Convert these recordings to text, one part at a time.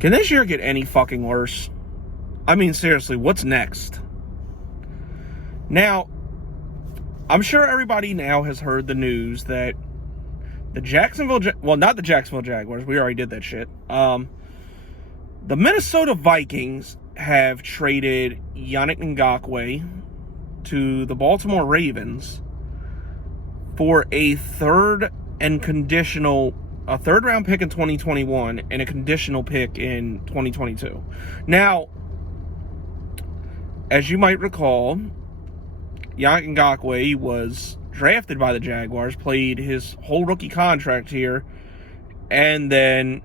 Can this year get any fucking worse? I mean, seriously, what's next? Now, I'm sure everybody now has heard the news that the not the Jacksonville Jaguars, we already did that shit. The Minnesota Vikings have traded Yannick Ngakoue to the Baltimore Ravens for a third round pick in 2021 and a conditional pick in 2022. Now, as you might recall, Yannick Ngakoue was drafted by the Jaguars, played his whole rookie contract here, and then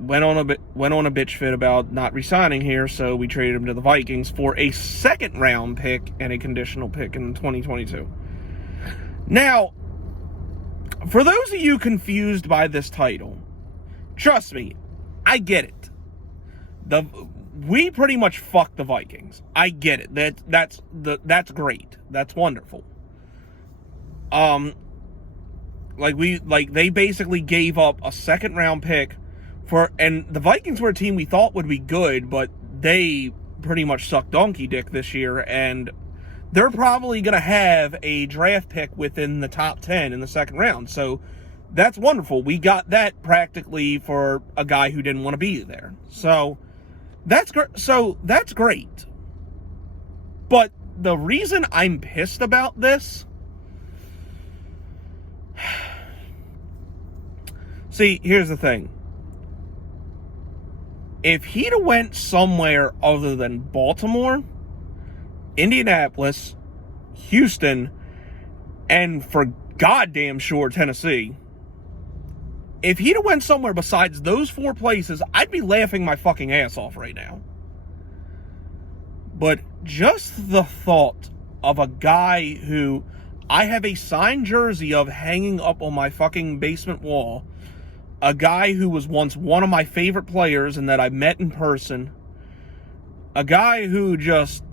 went on a bitch fit about not re-signing here, so we traded him to the Vikings for a second round pick and a conditional pick in 2022. Now, for those of you confused by this title, trust me, I get it. We pretty much fucked the Vikings. I get it. That's great. That's wonderful. They basically gave up a second round pick and the Vikings were a team we thought would be good, but they pretty much sucked donkey dick this year, and they're probably going to have a draft pick within the top 10 in the second round. So that's wonderful. We got that practically for a guy who didn't want to be there. So that's great. But the reason I'm pissed about this, see, here's the thing. If he'd have went somewhere other than Baltimore, Indianapolis, Houston, and for goddamn sure Tennessee, if he'd have went somewhere besides those four places, I'd be laughing my fucking ass off right now. But just the thought of a guy who I have a signed jersey of hanging up on my fucking basement wall, a guy who was once one of my favorite players and that I met in person, a guy who just,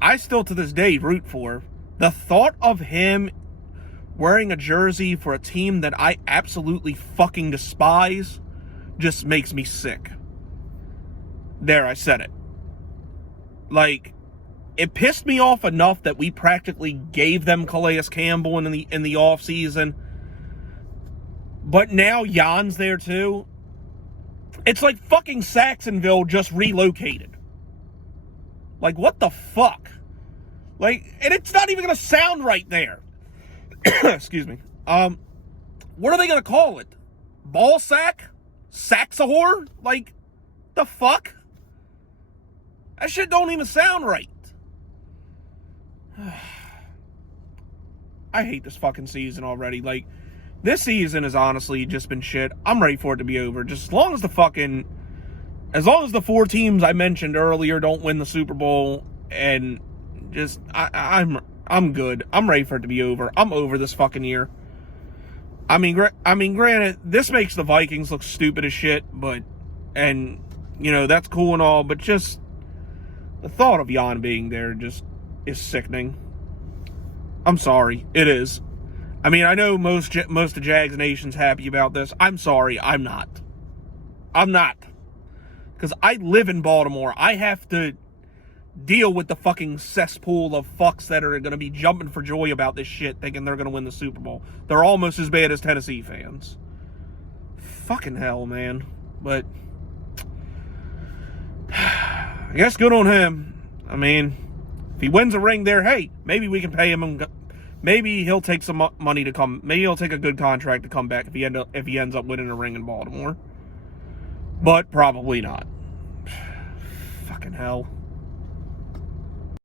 I still to this day root for, the thought of him wearing a jersey for a team that I absolutely fucking despise just makes me sick. There, I said it. Like, it pissed me off enough that we practically gave them Calais Campbell in the offseason. But now Jan's there too. It's like fucking Saxonville just relocated. Like, what the fuck? Like, and it's not even going to sound right there. Excuse me. What are they going to call it? Ball sack? Saxahor? Like, the fuck? That shit don't even sound right. I hate this fucking season already. Like, this season has honestly just been shit. I'm ready for it to be over. Just as long as the four teams I mentioned earlier don't win the Super Bowl, and just I'm good. I'm ready for it to be over. I'm over this fucking year. I mean, granted, this makes the Vikings look stupid as shit, and you know that's cool and all, but just the thought of Jan being there just is sickening. I'm sorry, it is. I mean, I know most of Jags Nation's happy about this. I'm sorry, I'm not. Because I live in Baltimore. I have to deal with the fucking cesspool of fucks that are going to be jumping for joy about this shit, thinking they're going to win the Super Bowl. They're almost as bad as Tennessee fans. Fucking hell, man. But I guess good on him. I mean, if he wins a ring there, hey, maybe we can pay him. Maybe he'll take some money to come. Maybe he'll take a good contract to come back if he ends up winning a ring in Baltimore. But probably not. Fucking hell.